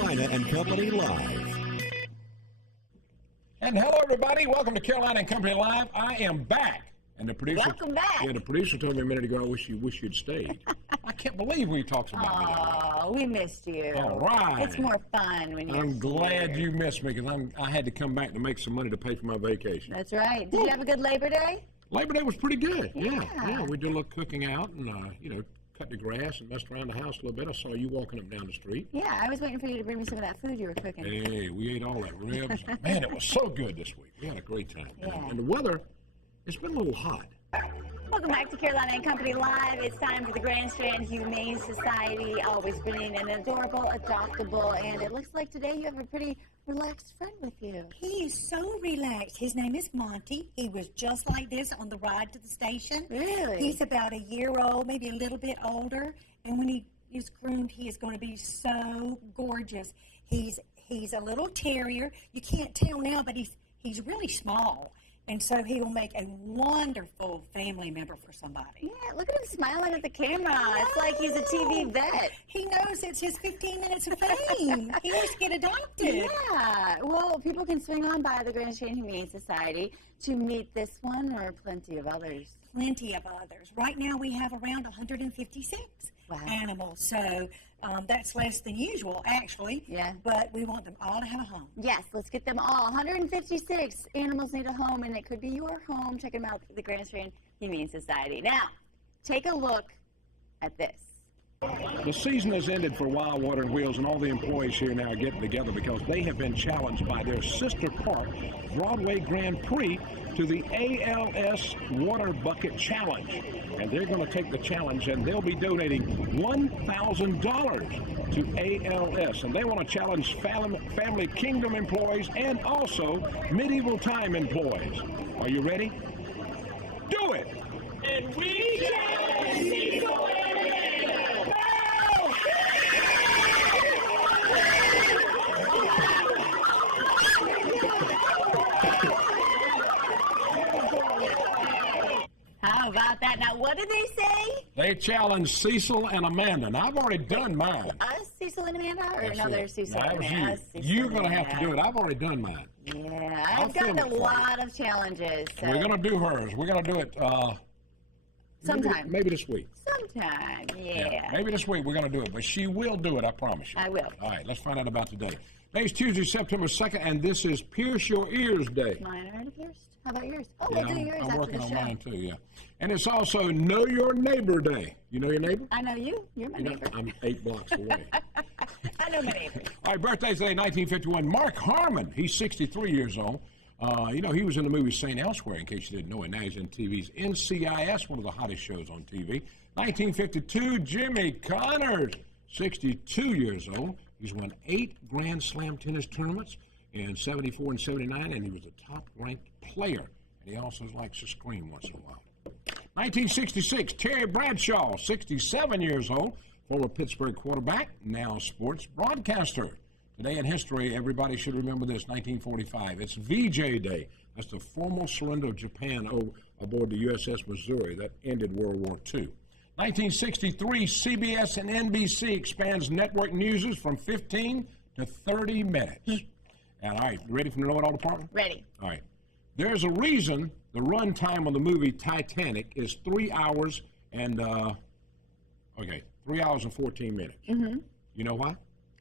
Carolina and Company Live. And hello, everybody. Welcome to Carolina and Company Live. I am back. And the producer, welcome back. Yeah, the producer told me a minute ago, I wish you'd stayed. I can't believe we talked about me. Oh, we missed you. All right. It's more fun when you're I'm glad you missed me because I had to come back to make some money to pay for my vacation. That's right. Did you have a good Labor Day? Labor Day was pretty good. Yeah. We did a little cooking out and, cut the grass and messed around the house a little bit. I saw you walking up down the street. Yeah, I was waiting for you to bring me some of that food you were cooking. Hey, we ate all that ribs. Man, it was so good this week. We had a great time. Yeah. And the weather, it's been a little hot. Welcome back to Carolina and Company Live. It's time for the Grand Strand Humane Society, always bringing an adorable, adoptable, and it looks like today you have a pretty relaxed friend with you. He is so relaxed. His name is Monty. He was just like this on the ride to the station. Really? He's about a year old, maybe a little bit older, and when he is groomed, he is going to be so gorgeous. He's a little terrier. You can't tell now, but he's really small. And so he will make a wonderful family member for somebody. Yeah, look at him smiling at the camera. It's like he's a TV vet. He knows it's his 15 minutes of fame. He wants to get adopted. Yeah. Well, people can swing on by the Grand Strand Humane Society to meet this one or plenty of others. Plenty of others. Right now we have around 156 animals. So that's less than usual, actually. Yeah. But we want them all to have a home. Yes, let's get them all. 156 animals need a home, and it could be your home. Check them out at the Grand Strand Humane Society. Now, take a look at this. The season has ended for Wild Water and Wheels, and all the employees here now are getting together because they have been challenged by their sister park, Broadway Grand Prix, to the ALS Water Bucket Challenge. And they're going to take the challenge, and they'll be donating $1,000 to ALS. And they want to challenge Family Kingdom employees and also Medieval Time employees. Are you ready? Do it! And we challenge Cecil and How about that? Now, what did they say? They challenged Cecil and Amanda. Now, I've already done mine. Us, Cecil and Amanda? Or That's another it. Cecil That and was Amanda? You're going to have to do it. I've already done mine. Yeah, I'll I've gotten film a it for you. lot of challenges. So We're going to do hers. We're going to do it sometime. Maybe this week. Sometime, yeah. Maybe this week we're going to do it, but she will do it, I promise you. I will. All right, let's find out about today. Today's Tuesday, September 2nd, and this is Pierce Your Ears Day. Mine already pierced. How about yours? Oh, Yeah, we'll do yours I'm after working the on show. mine too, yeah. And it's also Know Your Neighbor Day. You know your neighbor? I know you. You're my neighbor. I'm 8 blocks away. I know my neighbor. All right, birthday today, 1951. Mark Harmon, he's 63 years old. He was in the movie St. Elsewhere, in case you didn't know it. Now he's in TV's NCIS, one of the hottest shows on TV. 1952, Jimmy Connors, 62 years old. He's won 8 Grand Slam tennis tournaments in 74 and 79, and he was the top-ranked player. And he also likes to scream once in a while. 1966, Terry Bradshaw, 67 years old, former Pittsburgh quarterback, now sports broadcaster. Today in history, everybody should remember this, 1945. It's VJ Day. That's the formal surrender of Japan aboard the USS Missouri that ended World War II. 1963, CBS and NBC expands network news from 15 to 30 minutes. And all right, ready for the Know-It-All Department? Ready. All right. There's a reason the run time on the movie Titanic is 3 hours and 3 hours and 14 minutes. Mm-hmm. You know why?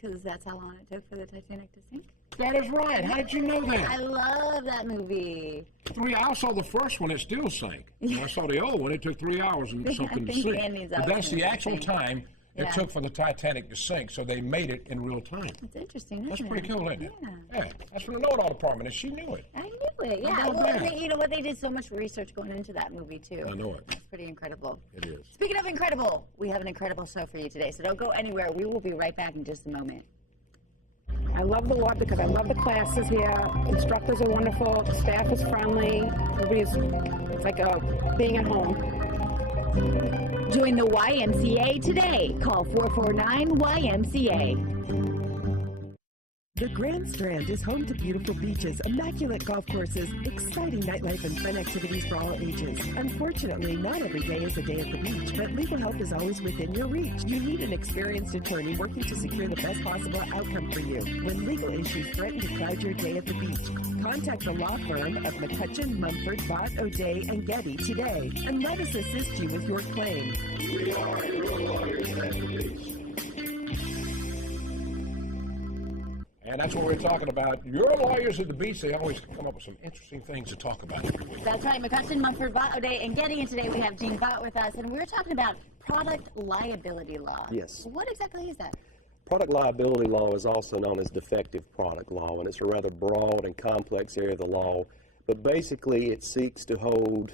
Because that's how long it took for the Titanic to sink. That is right. How did you know I that? love that movie. I saw the first one, it still sank. When I saw the old one, it took 3 hours and something to think sink. Andy's But that's the actual saying. time it Yeah. took for the Titanic to sink, so they made it in real time. It's interesting, isn't That's it? pretty cool, isn't it? Yeah. Yeah. That's from the Know-It-All Department, and she knew it. I knew it, yeah. How about Well, that? you know what? They did so much research going into that movie, too. I know it. It's pretty incredible. It is. Speaking of incredible, we have an incredible show for you today, so don't go anywhere. We will be right back in just a moment. I love the lab because I love the classes here. Instructors are wonderful. The staff is friendly. It's like being at home. Join the YMCA today. Call 449-YMCA. The Grand Strand is home to beautiful beaches, immaculate golf courses, exciting nightlife, and fun activities for all ages. Unfortunately, not every day is a day at the beach, but legal help is always within your reach. You need an experienced attorney working to secure the best possible outcome for you when legal issues threaten to cloud your day at the beach. Contact the law firm of McCutcheon, Mumford, Bott, O'Day, and Getty today, and let us assist you with your claim. We are your lawyers at the beach. And that's what we're talking about. Your lawyers at the beach, they always come up with some interesting things to talk about every week. That's right, McCutcheon, Mumford, Bott, O'Day, and Getty. And today we have Gene Bott with us, and we're talking about product liability law. Yes. What exactly is that? Product liability law is also known as defective product law, and it's a rather broad and complex area of the law. But basically, it seeks to hold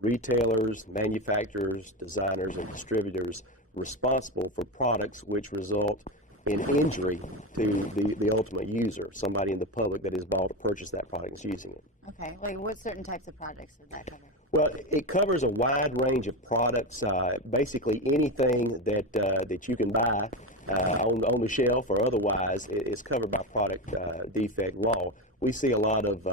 retailers, manufacturers, designers, and distributors responsible for products which result in injury to the ultimate user, somebody in the public that is bought or purchased that product and is using it. Okay, like what certain types of products does that cover? Well, it covers a wide range of products, basically anything that you can buy on the shelf or otherwise is covered by product defect law. We see a lot of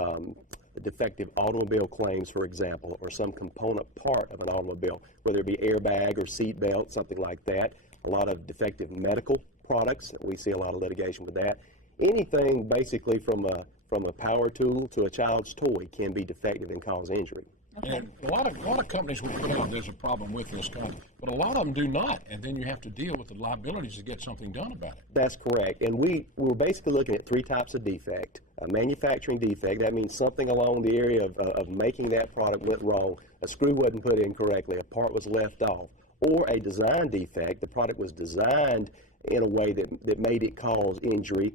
defective automobile claims, for example, or some component part of an automobile, whether it be airbag or seat belt, something like that. A lot of defective medical products, we see a lot of litigation with that. Anything basically from a power tool to a child's toy can be defective and cause injury. Okay. And a lot of companies will put out there's a problem with this kind of, but a lot of them do not, and then you have to deal with the liabilities to get something done about it. That's correct, and we're basically looking at three types of defect. A manufacturing defect, that means something along the area of making that product went wrong, a screw wasn't put in correctly, a part was left off, or a design defect, the product was designed in a way that made it cause injury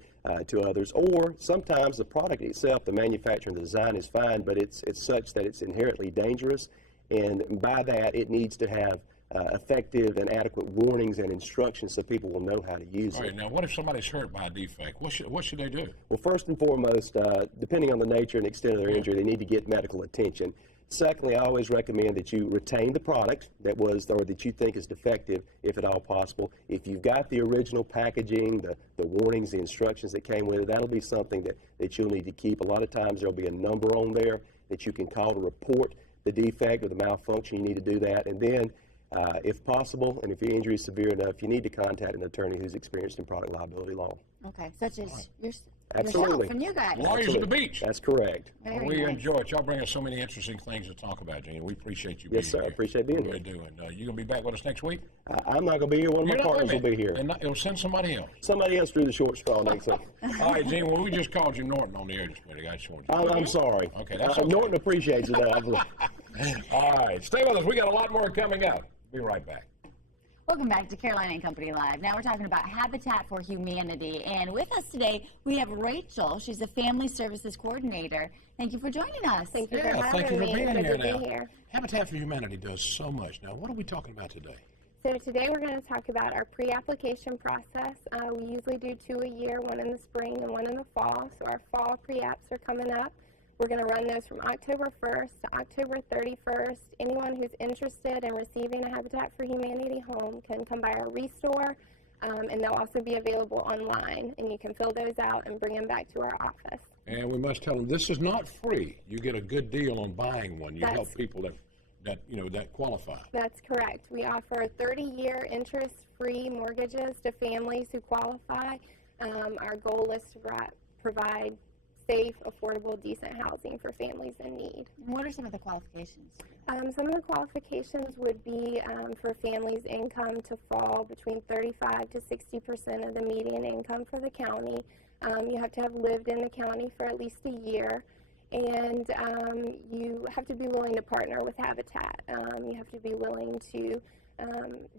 to others, or sometimes the product itself, the manufacture and the design is fine, but it's such that it's inherently dangerous, and by that it needs to have effective and adequate warnings and instructions so people will know how to use All right, it. now what if somebody's hurt by a defect? What should they do? Well, first and foremost, depending on the nature and extent of their injury, they need to get medical attention. Secondly, I always recommend that you retain the product that you think is defective, if at all possible. If you've got the original packaging, the warnings, the instructions that came with it, that'll be something that you'll need to keep. A lot of times there'll be a number on there that you can call to report the defect or the malfunction. You need to do that. And then, if possible, and if your injury is severe enough, you need to contact an attorney who's experienced in product liability law. Okay, such as Absolutely. yourself and you guys. Lawyers at the beach. That's correct. Very We nice. enjoy it. Y'all bring us so many interesting things to talk about, Gene. We appreciate you being Yes, sir. here. I appreciate being We here. do. And you going to be back with us next week? I'm not going to be here. One of my You're not partners with will me. be here. And it'll send somebody else. Somebody else drew the short straw next week. All right, Gene, well, we just called you Norton on the air just a minute. I just wanted to I'm sorry. Okay, that's okay. Norton appreciates it. All right, stay with us. We got a lot more coming up. Be right back. Welcome back to Caroline and Company Live. Now we're talking about Habitat for Humanity. And with us today, we have Rachel. She's a Family Services Coordinator. Thank you for joining us. Thank you for Yeah, having thank you for me. being Good here to now. be here. Habitat for Humanity does so much. Now, what are we talking about today? So today we're going to talk about our pre-application process. We usually do 2 a year, one in the spring and one in the fall. So our fall pre-apps are coming up. We're going to run those from October 1st to October 31st. Anyone who's interested in receiving a Habitat for Humanity home can come by our restore, and they'll also be available online. And you can fill those out and bring them back to our office. And we must tell them this is not free. You get a good deal on buying one. You help people that qualify. That's correct. We offer 30-year interest-free mortgages to families who qualify. Our goal is to provide safe, affordable, decent housing for families in need. What are some of the qualifications? Some of the qualifications would be for families' income to fall between 35 to 60% of the median income for the county. You have to have lived in the county for at least a year, and you have to be willing to partner with Habitat. You have to be willing to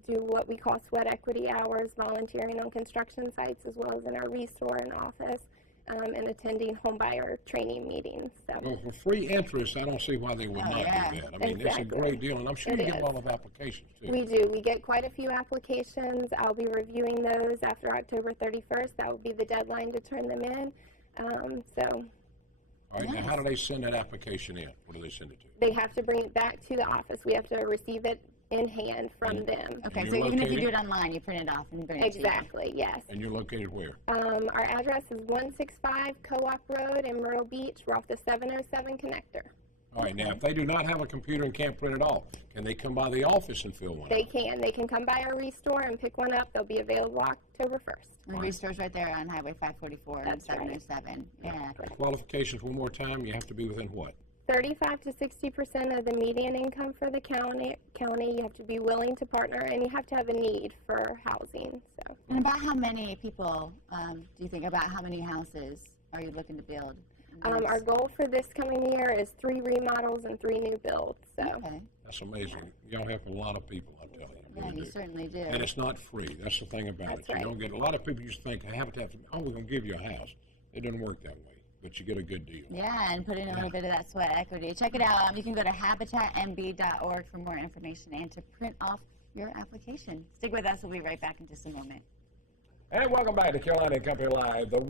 do what we call sweat equity hours, volunteering on construction sites as well as in our restore and office. And attending homebuyer training meetings. So. Well, for free interest, I don't see why they would not do that. I mean, it's a great deal, and I'm sure you get a lot of applications, too. We do. We get quite a few applications. I'll be reviewing those after October 31st. That will be the deadline to turn them in. All right, now how do they send that application in? What do they send it to? They have to bring it back to the office. We have to receive it in hand from them. Okay, And so you're even if you do located? it online, you print it off and bring it to you. Exactly, yes. And you're located where? Our address is 165 Co-op Road in Myrtle Beach. We're off the 707 connector. All right, now, if they do not have a computer and can't print it off, can they come by the office and fill one They out? can. They can come by our restore and pick one up. They'll be available October 1st. The restore's right there on Highway 544 and That's right. 707. Yeah. Qualifications, one more time, you have to be within what? 35 to 60% of the median income for the county. You have to be willing to partner, and you have to have a need for housing. So, And about how many people do you think, about how many houses are you looking to build? our goal for this coming year is 3 remodels and 3 new builds. So, Okay. That's amazing. Y'all help a lot of people, I tell you. Yeah, really you do. certainly do. And it's not free. That's the thing about That's it. You right. don't get, a lot of people just think, Habitat, oh, we're going to give you a house. It doesn't work that way, but you get a good deal. Yeah, and put in a little bit of that sweat equity. Check it out. You can go to habitatmb.org for more information and to print off your application. Stick with us. We'll be right back in just a moment. And welcome back to Carolina and Company Live. The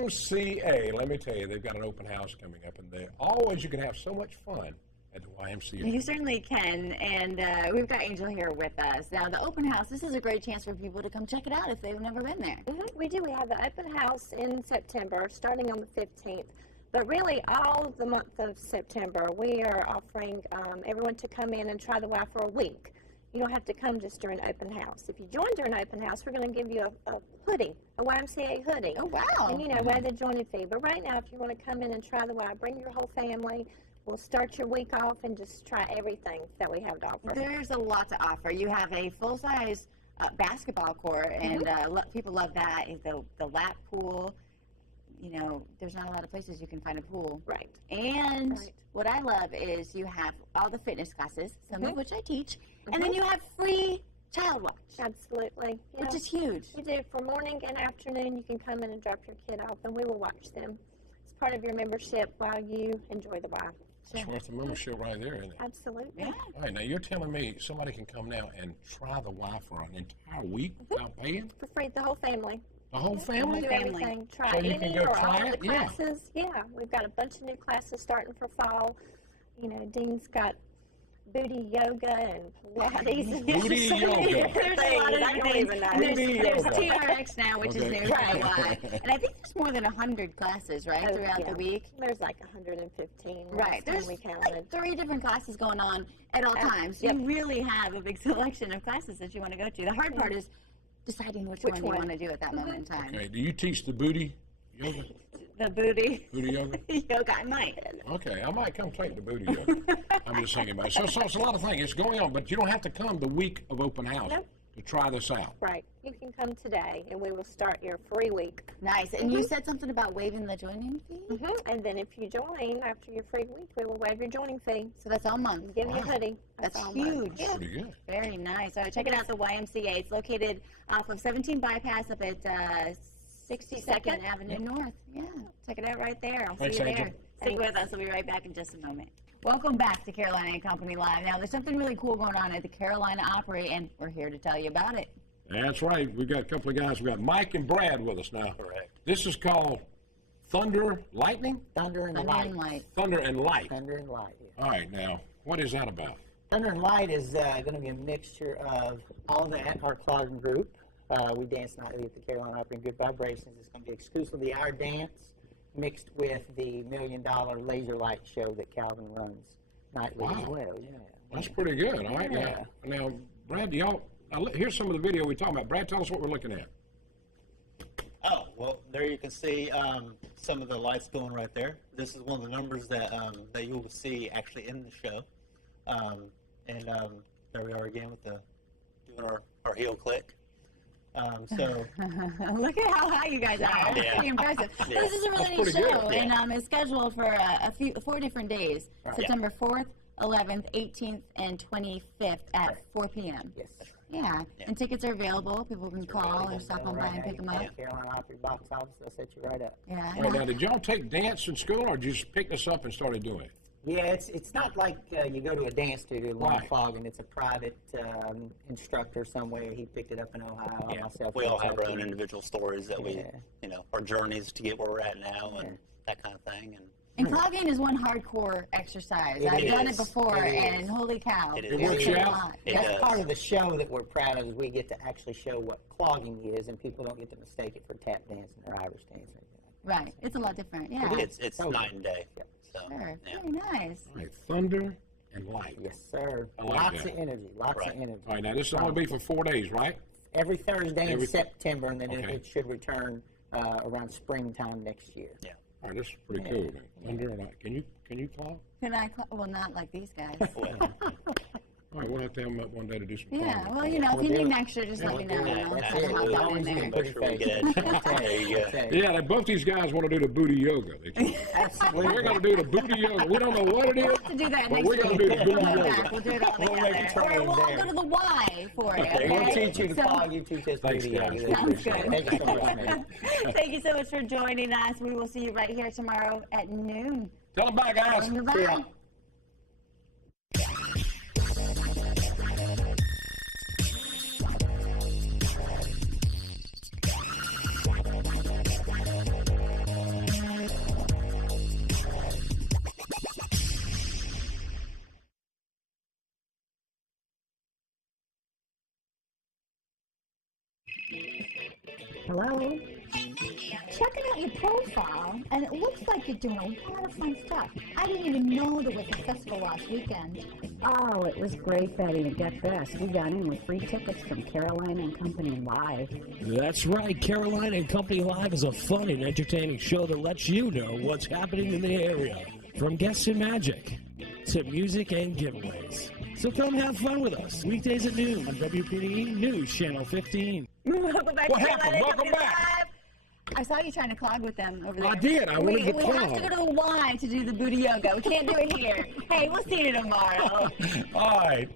YMCA, let me tell you, they've got an open house coming up, and you can have so much fun at the YMCA. You certainly can, and we've got Angel here with us. Now, the open house, this is a great chance for people to come check it out if they've never been there. We do. We have the open house in September, starting on the 15th. But really, all the month of September, we are offering everyone to come in and try the Y for a week. You don't have to come just during open house. If you join during open house, we're going to give you a hoodie, a YMCA hoodie. Oh, wow. And, waive the joining fee. But right now, if you want to come in and try the Y, bring your whole family. We'll start your week off and just try everything that we have to offer. There's a lot to offer. You have a full-size basketball court, and people love that. The lap pool. There's not a lot of places you can find a pool. Right. And Right. what I love is you have all the fitness classes, some of which I teach, and then you have free child watch, Absolutely. which is huge. We do for morning and afternoon. You can come in and drop your kid off, and we will watch them. It's part of your membership while you enjoy the Y. It's worth the membership right there, isn't it? Absolutely. Yeah. All right, now you're telling me somebody can come now and try the Y for an entire week without paying? For free, the whole family. The whole We family? do Family. everything. Try So you any can go or all try of it? the Yeah. classes. Yeah, we've got a bunch of new classes starting for fall. Dean's got booty yoga and Pilates. and Booty so many yoga. different There's a lot of things. I different don't things. even know. And Booty There's yoga. TRX now, which is Okay. new for the Y. And I think there's more than 100 classes, right, Oh, throughout yeah. the week. There's like 115. Right. last time There's we like counted. 3 different classes going on at all times. Yep. You really have a big selection of classes that you want to go to. The hard part is deciding which one you one. want to do at that moment in time. Okay, do you teach the booty yoga? The booty Booty yoga? yoga, I might. Okay, I might come take the booty yoga. I'm just thinking about it. So it's a lot of things. It's going on, but you don't have to come the week of open house Nope. to try this out. Right. You can come today, and we will start your free week. Nice. And you said something about waiving the joining fee? And then if you join after your free week, we will waive your joining fee. So that's all month. Give you a hoodie. That's all huge. month. Yeah. Pretty good. Very nice. All right, check it out, the YMCA. It's located off of 17 Bypass up at 62nd Avenue North. Yeah, check it out right there. I'll Thanks, see you Angel. there. Stick with us. We'll be right back in just a moment. Welcome back to Carolina and Company Live. Now, there's something really cool going on at the Carolina Opry, and we're here to tell you about it. That's right. We've got a couple of guys. We've got Mike and Brad with us now. Correct. This is called Thunder Lightning? Thunder and Thunder Light. and Light. Thunder and Light. Thunder and Light. Yeah. All right, now, what is that about? Thunder and Light is going to be a mixture of all that, our clogging group. We dance nightly at the Carolina Opry and Good Vibrations. It's going to be exclusively our dance mixed with the $1 Million Laser Light show that Calvin runs nightly as Wow. well. Yeah. That's pretty good. All right, Yeah. now, Brad, here's some of the video we're talking about. Brad, tell us what we're looking at. Oh, well, there you can see some of the lights going right there. This is one of the numbers that that you will see actually in the show. There we are again with doing our heel click. So Look at how high you guys are. It's Yeah. pretty impressive. Yeah. This is a really That's neat pretty good. show, Yeah. and it's scheduled for 4 different days, September 4th, 11th, 18th, and 25th at 4 p.m. Yes. Yeah, and tickets are available. People can call or stop on by and pick them up. Carolina Opry box office, they'll set you right up. Yeah. All right, now, did y'all take dance in school, or just pick this up and started doing it? Yeah, it's not like you go to a dance studio in Right. Fogging. It's a private instructor somewhere. He picked it up in Ohio. yeah, Myself we all in have our own Kentucky. individual stories that we, Yeah. our journeys to get where we're at now and Yeah. that kind of thing. And And clogging is one hardcore exercise. I've done it before, and holy cow. It works you out. That's part of the show that we're proud of, is we get to actually show what clogging is, and people don't get to mistake it for tap dancing or Irish dancing. Right. It's a lot different. Yeah. It's night and day. So, Sure. yeah. Very nice. All right, thunder and light. Yes, sir. I like Lots that. of energy. Lots of energy. All right, now this is only be for 4 days, right? Every Thursday Every- in September, and then Okay. it should return around springtime next year. Yeah. All right, this is pretty cool. Man. Thunder and light. Can you clog? Can I? Well, not like these guys. All right, we'll have to have them up one day to do some Yeah. clogging. Well, you know, if you need an extra, just let me know. Yeah, and I'll that's try to it. hop We'll on in always there. get Make sure we get it. There you go. Yeah, both these guys want to do the booty yoga. We're going to do the booty yoga. We don't know what it We'll is, have to do that but next we're going week. to do the booty We'll yoga. We'll do it all We'll make together. a train Or we'll all there. go to the Y for it. Okay? We'll teach you to So- clog, you teach us Thanks, booty guys. yoga. Sounds good. Thank you so much, man. Thank you so much for joining us. We will see you right here tomorrow at noon. Tell them bye, guys. Bye. Hello? Checking out your profile, and it looks like you're doing a lot of fun stuff. I didn't even know there was a festival last weekend. Oh, it was great, Betty, and get this. We got in with free tickets from Caroline and Company Live. That's right. Caroline and Company Live is a fun and entertaining show that lets you know what's happening in the area. From guests and magic to music and giveaways. So come have fun with us. Weekdays at noon on WPDE News Channel 15. Welcome back What to happened? Liability Welcome back. Live. I saw you trying to clog with them over there. I did. I wanted to We have to clog. go to the Y to do the booty yoga. We can't do it here. Hey, we'll see you tomorrow. All right.